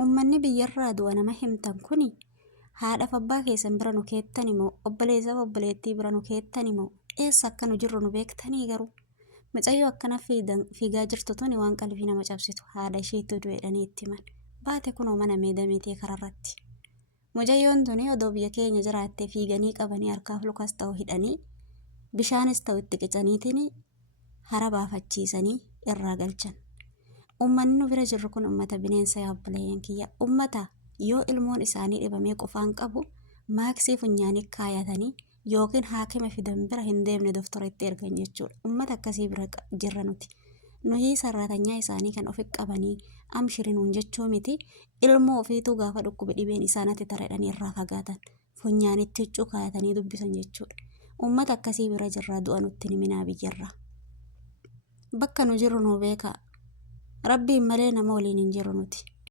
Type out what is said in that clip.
Uummanni biyyarraa du'a nama himtan kuni haadhaaf abbaa keessan bira nu keettani moo obboleessaaf obboleettii bira nu keettani moo eessa akka nu jirru nu beektanii garuu mucayyoo akkana fiigaa jirtu tuni waan qalbii nama cabsitu haadha isheetti du'edhanii itti himan baate kunoo mana meedameetee kararratti. Mucayyoon tuni odoo biyya keenya jiraattee fiiganii qabanii harkaaf lukas ta'u hidhanii bishaanis ta'u itti qicaniitiin hara baafachiisanii irraa galchan. Uummanni nu bira jirru kun uummata bineensa yaabbileen kiyya uummata yoo ilmoon isaanii dhibamee qofaan qabu maaksii funyaanii kaayatanii yookiin haakima fidan bira hin deemne doktora itti ergan jechuudha. Uummata akkasii bira jirra nuti. Nuyi sararatanyaa isaanii kan ofi qabanii amshirinuun jechuu miti ilmoo ofiituu gaafa dhukkuba dhibeen isaanitti taradhanii irraa fagaatan funyaanitti huccuu kaayatanii dubbisan jechuudha. Uummata akkasii bira jirraa du'a nutti himinaa biyyarraa. Bakka nu jirru nu beeka. Rabbiin malee nama waliin hin jiru nuti.